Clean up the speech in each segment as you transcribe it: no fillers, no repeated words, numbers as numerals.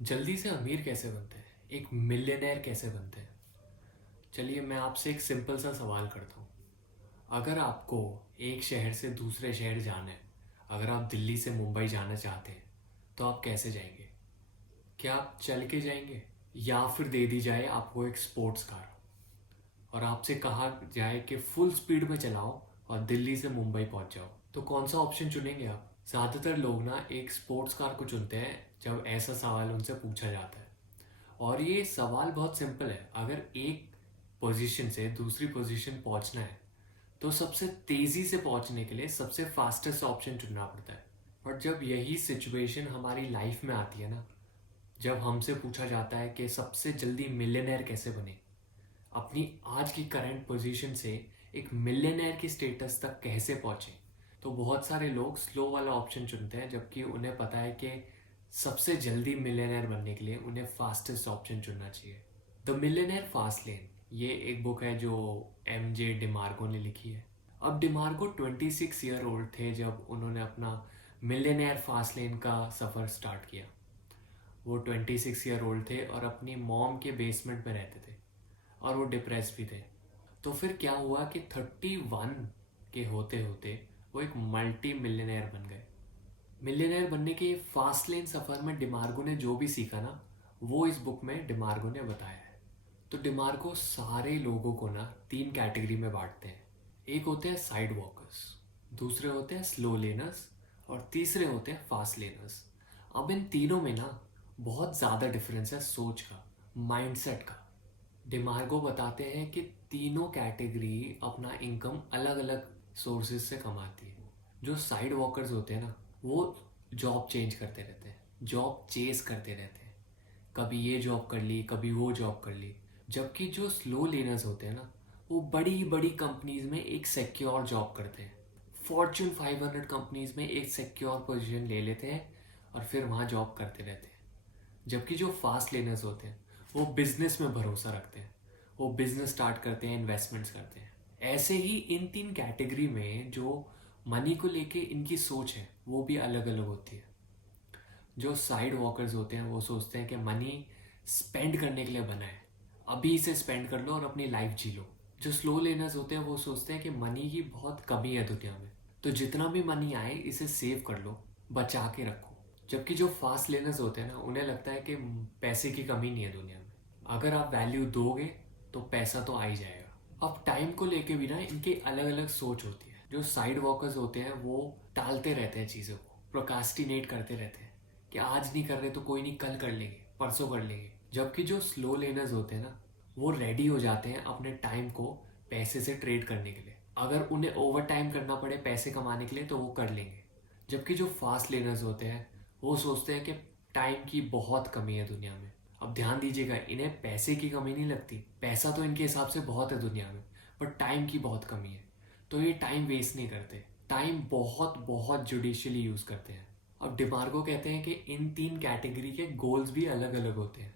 जल्दी से अमीर कैसे बनते हैं, एक मिलियनेयर कैसे बनते हैं। चलिए मैं आपसे एक सिंपल सा सवाल करता हूँ। अगर आपको एक शहर से दूसरे शहर जाना है, अगर आप दिल्ली से मुंबई जाना चाहते हैं, तो आप कैसे जाएंगे? क्या आप चल के जाएंगे, या फिर दे दी जाए आपको एक स्पोर्ट्स कार और आपसे कहा जाए कि फुल स्पीड में चलाओ और दिल्ली से मुंबई पहुंच जाओ, तो कौन सा ऑप्शन चुनेंगे आप? ज़्यादातर लोग ना एक स्पोर्ट्स कार को चुनते हैं जब ऐसा सवाल उनसे पूछा जाता है। और ये सवाल बहुत सिंपल है। अगर एक पोजीशन से दूसरी पोजीशन पहुंचना है तो सबसे तेजी से पहुंचने के लिए सबसे फास्टेस्ट ऑप्शन चुनना पड़ता है। और जब यही सिचुएशन हमारी लाइफ में आती है ना, जब हमसे पूछा जाता है कि सबसे जल्दी मिलियनेयर कैसे बने, अपनी आज की करंट पोजीशन से एक मिलियनेयर की स्टेटस तक कैसे पहुंचे, तो बहुत सारे लोग स्लो वाला ऑप्शन चुनते हैं, जबकि उन्हें पता है कि सबसे जल्दी मिलियनेयर बनने के लिए उन्हें फास्टेस्ट ऑप्शन चुनना चाहिए। द मिलियनेयर फास्ट लेन, ये एक बुक है जो MJ डिमार्गो ने लिखी है। अब डिमार्गो 26 ईयर ओल्ड थे जब उन्होंने अपना मिलियनेयर फास्ट लेन का सफ़र स्टार्ट किया। वो 26 ईयर ओल्ड थे और अपनी मॉम के बेसमेंट में रहते थे और वो डिप्रेस भी थे। तो फिर क्या हुआ कि 31 के होते होते वो एक मल्टी मिलियनेयर बन गए। मिलियनेयर बनने के फास्ट लेन सफ़र में डिमार्गो ने जो भी सीखा ना, वो इस बुक में डिमार्गो ने बताया है। तो डिमार्गो सारे लोगों को ना 3 कैटेगरी में बांटते हैं। एक होते हैं साइड वॉकर्स, दूसरे होते हैं स्लो लेनर्स, और तीसरे होते हैं फास्ट लेनर्स। अब इन तीनों में ना बहुत ज़्यादा डिफरेंस है सोच का, माइंडसेट का। डिमार्गो बताते हैं कि तीनों कैटेगरी अपना इनकम अलग अलग सोर्सेज से कमाती है। जो साइड वॉकर्स होते हैं ना, वो जॉब चेंज करते रहते हैं, जॉब चेस करते रहते हैं, कभी ये जॉब कर ली कभी वो जॉब कर ली। जबकि जो स्लो लेनर्स होते हैं ना, वो बड़ी बड़ी कंपनीज में एक सिक्योर जॉब करते हैं। फॉर्च्यून 500 कंपनीज में एक सिक्योर पोजीशन ले लेते हैं और फिर वहाँ जॉब करते रहते हैं। जबकि जो फास्ट लेनर्स होते हैं वो बिजनेस में भरोसा रखते हैं, वो बिजनेस स्टार्ट करते हैं, इन्वेस्टमेंट्स करते हैं। ऐसे ही इन 3 कैटेगरी में जो मनी को लेके इनकी सोच है वो भी अलग अलग होती है। जो साइड वॉकर्स होते हैं वो सोचते हैं कि मनी स्पेंड करने के लिए बना है, अभी इसे स्पेंड कर लो और अपनी लाइफ जी लो। जो स्लो लेनर्स होते हैं वो सोचते हैं कि मनी की बहुत कमी है दुनिया में, तो जितना भी मनी आए इसे सेव कर लो, बचा के रखो। जबकि जो फास्ट लेनर्स होते हैं ना, उन्हें लगता है कि पैसे की कमी नहीं है दुनिया में, अगर आप वैल्यू दोगे तो पैसा तो आ ही जाएगा। अब टाइम को लेके भी ना इनकी अलग अलग सोच होती है। जो साइड वॉकर्स होते हैं वो टालते रहते हैं चीज़ों को, प्रोकास्टिनेट करते रहते हैं कि आज नहीं कर रहे तो कोई नहीं, कल कर लेंगे, परसों कर लेंगे। जबकि जो स्लो लेनर्स होते हैं ना, वो रेडी हो जाते हैं अपने टाइम को पैसे से ट्रेड करने के लिए। अगर उन्हें ओवर टाइम करना पड़े पैसे कमाने के लिए तो वो कर लेंगे। जबकि जो फास्ट लेनर्स होते हैं वो सोचते हैं कि टाइम की बहुत कमी है दुनिया में। अब ध्यान दीजिएगा, इन्हें पैसे की कमी नहीं लगती, पैसा तो इनके हिसाब से बहुत है दुनिया में, पर टाइम की बहुत कमी है। तो ये टाइम वेस्ट नहीं करते, टाइम बहुत बहुत जुडिशियली यूज़ करते हैं। अब डिमार्गो कहते हैं कि इन 3 कैटेगरी के गोल्स भी अलग अलग होते हैं।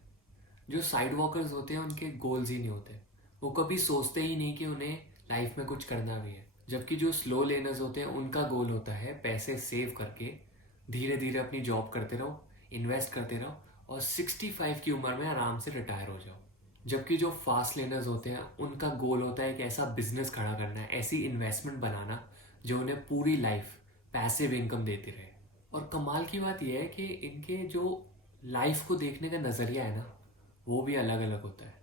जो साइड वॉकर्स होते हैं उनके गोल्स ही नहीं होते, वो कभी सोचते ही नहीं कि उन्हें लाइफ में कुछ करना भी है। जबकि जो स्लो लेनर्स होते हैं उनका गोल होता है पैसे सेव करके धीरे धीरे अपनी जॉब करते रहो, इन्वेस्ट करते रहो और 65 की उम्र में आराम से रिटायर हो जाओ। जबकि जो फास्ट लेनर्स होते हैं उनका गोल होता है कि ऐसा बिजनेस खड़ा करना है, ऐसी इन्वेस्टमेंट बनाना जो उन्हें पूरी लाइफ पैसिव इनकम देती रहे। और कमाल की बात यह है कि इनके जो लाइफ को देखने का नज़रिया है ना, वो भी अलग अलग होता है।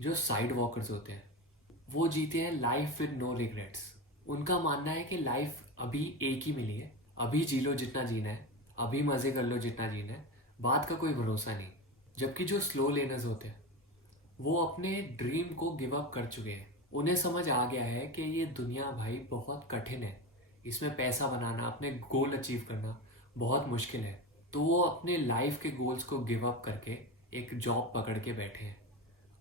जो साइड वॉकर्स होते हैं वो जीते हैं लाइफ विद नो रिग्रेट्स। उनका मानना है कि लाइफ अभी एक ही मिली है, अभी जी लो जितना जीना है, अभी मज़े कर लो जितना जीना है, बाद का कोई भरोसा नहीं। जबकि जो स्लो लेनर्स होते हैं वो अपने ड्रीम को गिव अप कर चुके हैं। उन्हें समझ आ गया है कि ये दुनिया भाई बहुत कठिन है, इसमें पैसा बनाना, अपने गोल अचीव करना बहुत मुश्किल है। तो वो अपने लाइफ के गोल्स को गिव अप करके एक जॉब पकड़ के बैठे हैं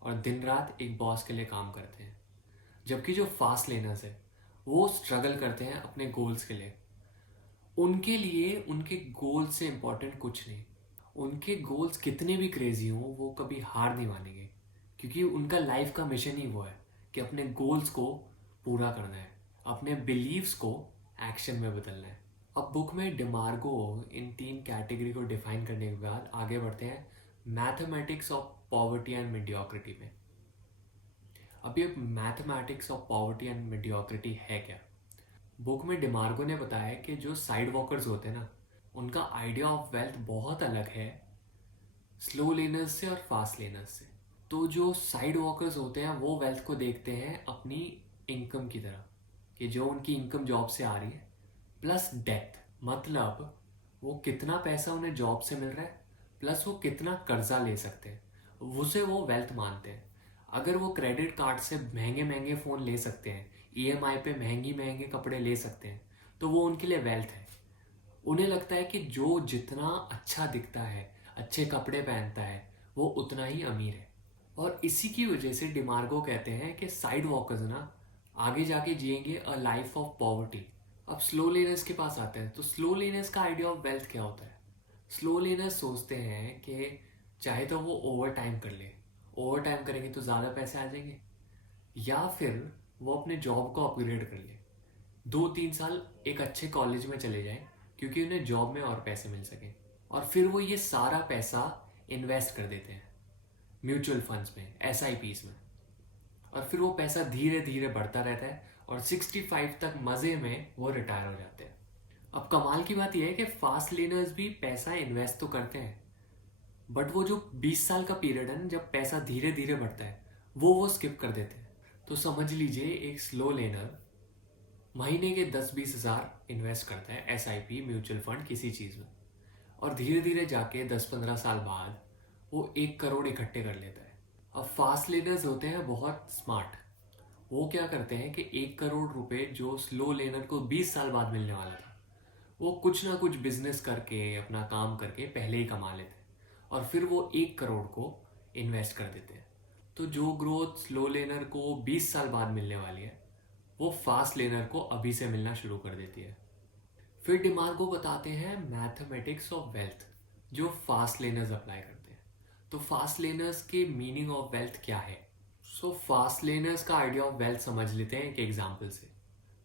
और दिन रात एक बॉस के लिए काम करते हैं। जबकि जो फास्ट लेनर्स है वो स्ट्रगल करते हैं अपने गोल्स के लिए। उनके लिए उनके गोल से इम्पोर्टेंट कुछ नहीं। उनके गोल्स कितने भी क्रेजी हों वो कभी हार नहीं मानेंगे, क्योंकि उनका लाइफ का मिशन ही वो है कि अपने गोल्स को पूरा करना है, अपने बिलीव्स को एक्शन में बदलना है। अब बुक में डिमार्गो इन 3 कैटेगरी को डिफाइन करने के बाद आगे बढ़ते हैं mathematics of poverty and mediocrity में। अब ये mathematics of poverty and mediocrity है क्या? बुक में डिमार्गो ने बताया कि जो साइड वॉकर्स होते हैं ना, उनका आइडिया ऑफ वेल्थ बहुत अलग है स्लो लेनर्स से और फास्ट लेनर्स से। तो जो साइड वॉकर्स होते हैं वो वेल्थ को देखते हैं अपनी इनकम की तरह, कि जो उनकी इनकम जॉब से आ रही है प्लस डेथ, मतलब वो कितना पैसा उन्हें जॉब से मिल रहा है प्लस वो कितना कर्जा ले सकते हैं, उसे वो वेल्थ मानते हैं। अगर वो क्रेडिट कार्ड से महंगे महंगे फ़ोन ले सकते हैं, ईएमआई पे महंगी महंगे कपड़े ले सकते हैं, तो वो उनके लिए वेल्थ है। उन्हें लगता है कि जो जितना अच्छा दिखता है, अच्छे कपड़े पहनता है, वो उतना ही अमीर है। और इसी की वजह से डिमार्गो कहते हैं कि साइड वॉकर्स ना आगे जाके जिएंगे अ लाइफ ऑफ पॉवर्टी। अब स्लो लेनर्स के पास आते हैं, तो स्लो लेनर्स का आइडिया ऑफ वेल्थ क्या होता है? स्लो लेनर्स सोचते हैं कि चाहे तो वो ओवर टाइम कर ले, ओवर टाइम करेंगे तो ज़्यादा पैसे आ जाएंगे, या फिर वो अपने जॉब को अपग्रेड कर ले, 2-3 साल एक अच्छे कॉलेज में चले जाएं क्योंकि उन्हें जॉब में और पैसे मिल सकें, और फिर वो ये सारा पैसा इन्वेस्ट कर देते हैं म्यूचुअल फंड्स में, एसआईपीज में, और फिर वो पैसा धीरे धीरे बढ़ता रहता है और 65 तक मज़े में वो रिटायर हो जाते हैं। अब कमाल की बात यह है कि फास्ट लेनर्स भी पैसा इन्वेस्ट तो करते हैं, बट वो जो 20 साल का पीरियड है ना जब पैसा धीरे धीरे बढ़ता है, वो स्किप कर देते हैं। तो समझ लीजिए एक स्लो लेनर महीने के 10-20 हज़ार इन्वेस्ट करता है एसआईपी म्यूचुअल फंड किसी चीज़ में, और धीरे धीरे जाके 10-15 साल बाद वो 1 करोड़ इकट्ठे कर लेता है। अब फास्ट लेनर्स होते हैं बहुत स्मार्ट। वो क्या करते हैं कि 1 करोड़ रुपए जो स्लो लेनर को 20 साल बाद मिलने वाला था, वो कुछ ना कुछ बिजनेस करके अपना काम करके पहले ही कमा लेते हैं, और फिर वो 1 करोड़ को इन्वेस्ट कर देते हैं। तो जो ग्रोथ स्लो लेनर को 20 साल बाद मिलने वाली है, वो फास्ट लेनर को अभी से मिलना शुरू कर देती है। फिर डिमार्गो बताते हैं मैथमेटिक्स ऑफ वेल्थ जो फास्ट लेनर्स अप्लाई करते हैं। तो फास्ट लेनर्स के मीनिंग ऑफ वेल्थ क्या है? सो फास्ट लेनर्स का आइडिया ऑफ वेल्थ समझ लेते हैं एक एग्जांपल से।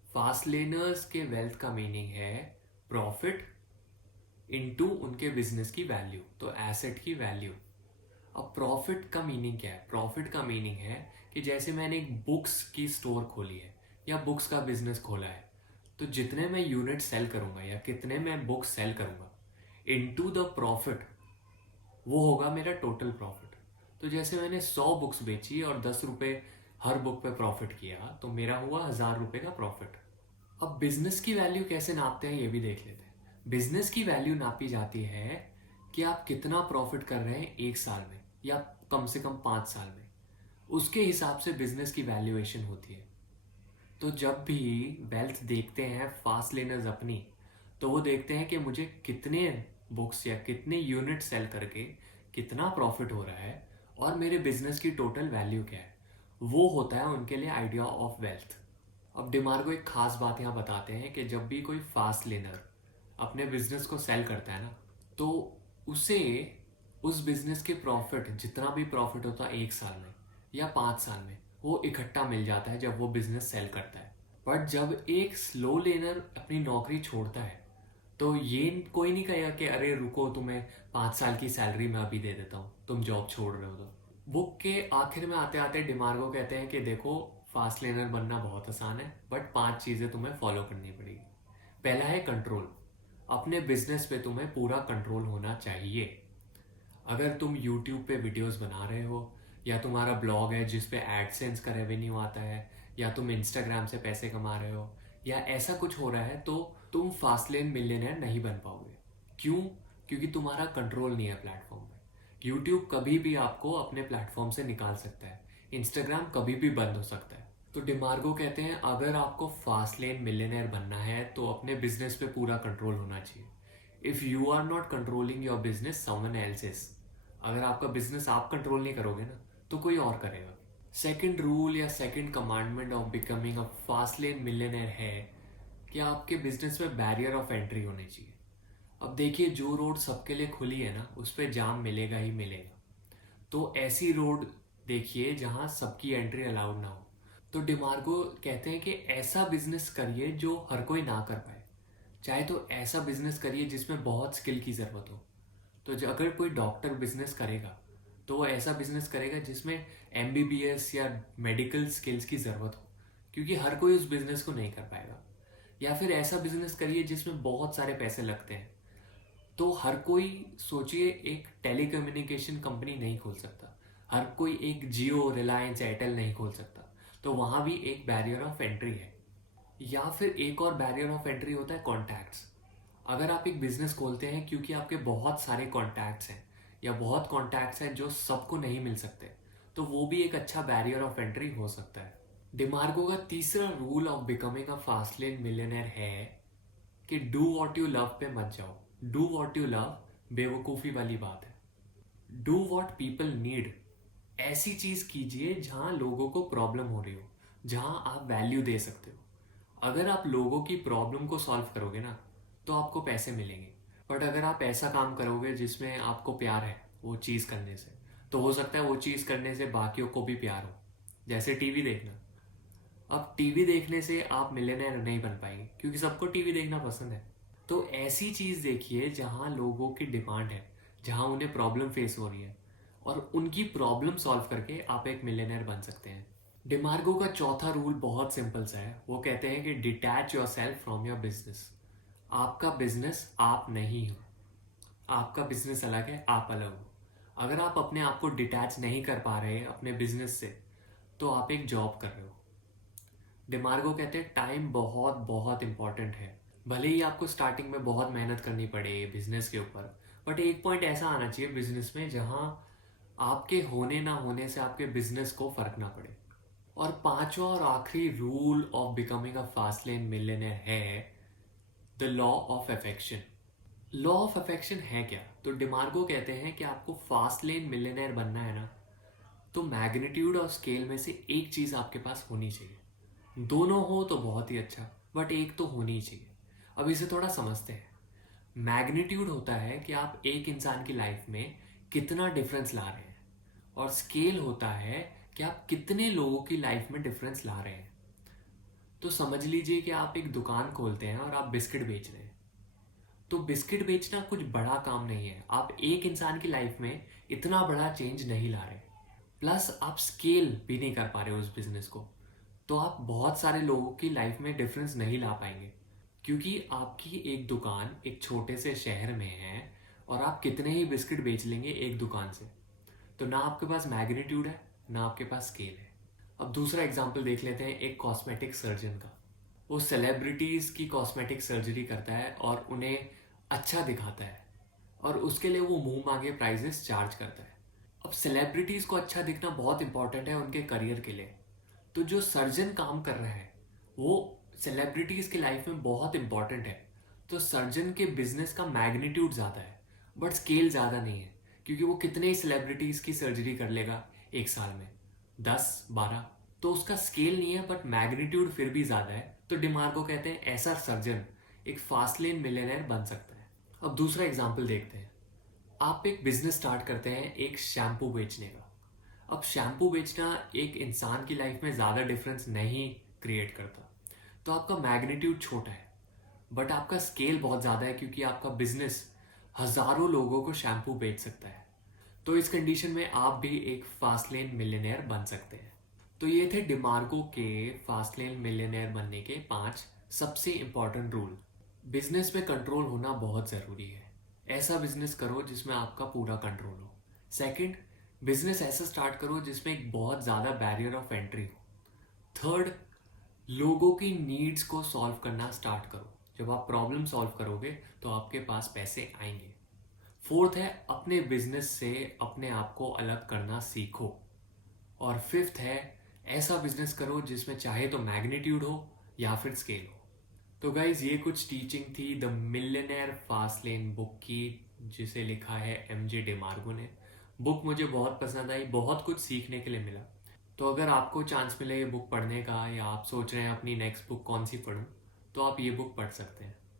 फास्ट लेनर्स के वेल्थ का मीनिंग है प्रॉफिट इनटू उनके बिजनेस की वैल्यू, तो एसेट की वैल्यू। अब प्रॉफिट का मीनिंग क्या है? प्रॉफिट का मीनिंग है कि जैसे मैंने एक बुक्स की स्टोर खोली है या बुक्स का बिजनेस खोला है, तो जितने मैं यूनिट सेल करूंगा या कितने मैं बुक्स सेल करूंगा इनटू द प्रॉफिट, वो होगा मेरा टोटल प्रॉफिट। तो जैसे मैंने 100 बुक्स बेची और 10 रुपए हर बुक पे प्रॉफिट किया, तो मेरा हुआ 1000 रुपए का प्रॉफिट। अब बिजनेस की वैल्यू कैसे नापते हैं ये भी देख लेते हैं। बिजनेस की वैल्यू नापी जाती है कि आप कितना प्रॉफिट कर रहे हैं 1 साल में या कम से कम 5 साल में, उसके हिसाब से बिजनेस की वैल्यूएशन होती है। तो जब भी वेल्थ देखते हैं फास्ट लेनर्स अपनी, तो वो देखते हैं कि मुझे कितने बुक्स या कितने यूनिट सेल करके कितना प्रॉफिट हो रहा है और मेरे बिजनेस की टोटल वैल्यू क्या है। वो होता है उनके लिए आइडिया ऑफ वेल्थ। अब डिमार्गो एक खास बात यहाँ बताते हैं कि जब भी कोई फास्ट लेनर अपने बिजनेस को सेल करता है ना, तो उसे उस बिजनेस के प्रॉफिट, जितना भी प्रॉफिट होता है 1 साल में या 5 साल में, वो इकट्ठा मिल जाता है जब वो बिजनेस सेल करता है। बट जब एक स्लो लेनर अपनी नौकरी छोड़ता है, तो ये कोई नहीं कहेगा कि अरे रुको, तुम्हें 5 साल की सैलरी मैं अभी दे देता हूँ, तुम जॉब छोड़ रहे हो। तो बुक के आखिर में आते आते डिमार्गो कहते हैं कि देखो, फास्ट लेनर बनना बहुत आसान है, बट 5 चीज़ें तुम्हें फॉलो करनी पड़ेगी। पहला है कंट्रोल। अपने बिजनेस पे तुम्हें पूरा कंट्रोल होना चाहिए। अगर तुम यूट्यूब पे वीडियोस बना रहे हो, या तुम्हारा ब्लॉग है जिस पे एडसेंस का रेवेन्यू आता है, या तुम इंस्टाग्राम से पैसे कमा रहे हो, या ऐसा कुछ हो रहा है, तो तुम फास्ट लेन मिलियनेयर नहीं बन पाओगे। क्यों? क्योंकि तुम्हारा कंट्रोल नहीं है प्लेटफॉर्म में। यूट्यूब कभी भी आपको अपने प्लेटफॉर्म से निकाल सकता है, इंस्टाग्राम कभी भी बंद हो सकता है। तो डिमार्गो कहते हैं अगर आपको फास्ट लेन मिलियनेयर बनना है तो अपने बिजनेस पे पूरा कंट्रोल होना चाहिए। If you are not controlling your business, someone else is. अगर आपका बिजनेस आप कंट्रोल नहीं करोगे ना, तो कोई और करेगा। सेकंड रूल या second commandment of becoming a fast lane millionaire है कि आपके बिजनेस में बैरियर ऑफ एंट्री होनी चाहिए। अब देखिए, जो रोड सबके लिए खुली है ना, उस पर जाम मिलेगा ही मिलेगा। तो ऐसी रोड देखिए जहाँ सबकी एंट्री अलाउड ना हो। तो डिमार्गो कहते हैं कि ऐसा बिजनेस करिए जो हर कोई ना कर पाए। चाहे तो ऐसा बिजनेस करिए जिसमें बहुत स्किल की ज़रूरत हो, तो अगर कोई डॉक्टर बिजनेस करेगा तो वो ऐसा बिजनेस करेगा जिसमें एमबीबीएस या मेडिकल स्किल्स की ज़रूरत हो, क्योंकि हर कोई उस बिजनेस को नहीं कर पाएगा। या फिर ऐसा बिजनेस करिए जिसमें बहुत सारे पैसे लगते हैं। तो हर कोई, सोचिए, एक टेलीकम्युनिकेशन कंपनी नहीं खोल सकता, हर कोई एक जियो, रिलायंस, एयरटेल नहीं खोल सकता। तो वहाँ भी एक बैरियर ऑफ एंट्री है। या फिर एक और बैरियर ऑफ एंट्री होता है कॉन्टैक्ट्स। अगर आप एक बिजनेस खोलते हैं क्योंकि आपके बहुत सारे कॉन्टैक्ट्स हैं या बहुत कॉन्टैक्ट्स हैं जो सबको नहीं मिल सकते, तो वो भी एक अच्छा बैरियर ऑफ एंट्री हो सकता है। डिमार्गो का तीसरा rule of becoming a fast lane millionaire है कि डू वॉट यू लव पे मत जाओ। डू वॉट यू लव बेवकूफ़ी वाली बात है। Do what people need. ऐसी चीज़ कीजिए जहाँ लोगों को प्रॉब्लम हो रही हो, जहाँ आप वैल्यू दे सकते हो। अगर आप लोगों की प्रॉब्लम को सॉल्व करोगे ना, तो आपको पैसे मिलेंगे। बट अगर आप ऐसा काम करोगे जिसमें आपको प्यार है वो चीज़ करने से, तो हो सकता है वो चीज़ करने से बाकियों को भी प्यार हो। जैसे टीवी देखना। अब टीवी देखने से आप मिलियनेयर नहीं बन पाएंगे क्योंकि सबको टीवी देखना पसंद है। तो ऐसी चीज़ देखिए जहाँ लोगों की डिमांड है, जहाँ उन्हें प्रॉब्लम फेस हो रही है, और उनकी प्रॉब्लम सॉल्व करके आप एक मिलियनेयर बन सकते हैं। डिमार्गो का चौथा रूल बहुत सिंपल सा है। वो कहते हैं कि detach your self from your business. आपका बिजनेस आप नहीं हो, आपका बिजनेस अलग है, आप अलग हो। अगर आप अपने आप को डिटैच नहीं कर पा रहे अपने बिजनेस से, तो आप एक जॉब कर रहे हो। डिमार्गो कहते हैं टाइम बहुत बहुत इंपॉर्टेंट है। भले ही आपको स्टार्टिंग में बहुत मेहनत करनी पड़े बिजनेस के ऊपर, बट एक पॉइंट ऐसा आना चाहिए बिजनेस में जहां आपके होने ना होने से आपके बिजनेस को फर्क ना पड़े। और पांचवा और आखिरी rule of becoming a fast lane millionaire है the law of affection. Law of affection है क्या? तो डिमार्गो कहते हैं कि आपको फास्ट लेन मिलियनेयर बनना है ना, तो मैग्नीट्यूड और स्केल में से एक चीज़ आपके पास होनी चाहिए। दोनों हो तो बहुत ही अच्छा, बट एक तो होनी ही चाहिए। अब इसे थोड़ा समझते हैं। मैग्नीट्यूड होता है कि आप एक इंसान की लाइफ में कितना डिफरेंस ला रहे हैं, और स्केल होता है कि आप कितने लोगों की लाइफ में डिफरेंस ला रहे हैं। तो समझ लीजिए कि आप एक दुकान खोलते हैं और आप बिस्किट बेच रहे हैं। तो बिस्किट बेचना कुछ बड़ा काम नहीं है, आप एक इंसान की लाइफ में इतना बड़ा चेंज नहीं ला रहे, प्लस आप स्केल भी नहीं कर पा रहे हो उस बिजनेस को। तो आप बहुत सारे लोगों की लाइफ में डिफरेंस नहीं ला पाएंगे, क्योंकि आपकी एक दुकान एक छोटे से शहर में है और आप कितने ही बिस्किट बेच लेंगे एक दुकान से। तो ना आपके पास मैग्नीट्यूड है, ना आपके पास स्केल है। अब दूसरा एग्जाम्पल देख लेते हैं एक कॉस्मेटिक सर्जन का। वो सेलिब्रिटीज़ की कॉस्मेटिक सर्जरी करता है और उन्हें अच्छा दिखाता है, और उसके लिए वो मुंह मांगे प्राइजेस चार्ज करता है। अब सेलिब्रिटीज़ को अच्छा दिखना बहुत इंपॉर्टेंट है उनके करियर के लिए। तो जो सर्जन काम कर रहा है वो सेलिब्रिटीज़ की लाइफ में बहुत इंपॉर्टेंट है। तो सर्जन के बिजनेस का मैग्नीट्यूड ज़्यादा है, बट स्केल ज़्यादा नहीं है, क्योंकि वो कितने ही सेलिब्रिटीज़ की सर्जरी कर लेगा एक साल में, 10-12। तो उसका स्केल नहीं है, बट मैग्नीट्यूड फिर भी ज़्यादा है। तो डिमार्गो कहते हैं ऐसा सर्जन एक फास्ट लेन मिलियनेयर बन सकता है। अब दूसरा एग्जाम्पल देखते हैं। आप एक बिजनेस स्टार्ट करते हैं एक शैम्पू बेचने का। अब शैम्पू बेचना एक इंसान की लाइफ में ज़्यादा डिफरेंस नहीं क्रिएट करता, तो आपका मैग्नीट्यूड छोटा है, बट आपका स्केल बहुत ज़्यादा है, क्योंकि आपका बिजनेस हज़ारों लोगों को शैम्पू बेच सकता है। तो इस कंडीशन में आप भी एक फास्ट लेन मिलियनेयर बन सकते हैं। तो ये थे डिमार्गो के फास्ट लेन मिलियनेयर बनने के 5 सबसे इंपॉर्टेंट रूल। बिजनेस में कंट्रोल होना बहुत ज़रूरी है। ऐसा बिजनेस करो जिसमें आपका पूरा कंट्रोल हो। सेकंड, बिजनेस ऐसा स्टार्ट करो जिसमें एक बहुत ज़्यादा बैरियर ऑफ एंट्री हो। थर्ड, लोगों की नीड्स को सॉल्व करना स्टार्ट करो। जब आप प्रॉब्लम सॉल्व करोगे तो आपके पास पैसे आएंगे। फोर्थ है, अपने बिजनेस से अपने आप को अलग करना सीखो। और फिफ्थ है, ऐसा बिजनेस करो जिसमें चाहे तो मैग्नीट्यूड हो या फिर स्केल हो। तो गाइज, ये कुछ टीचिंग थी the millionaire fast lane book की, जिसे लिखा है एमजे डिमार्गो ने। बुक मुझे बहुत पसंद आई, बहुत कुछ सीखने के लिए मिला। तो अगर आपको चांस मिले ये बुक पढ़ने का, या आप सोच रहे हैं अपनी नेक्स्ट बुक कौन सी पढूं, तो आप ये बुक पढ़ सकते हैं।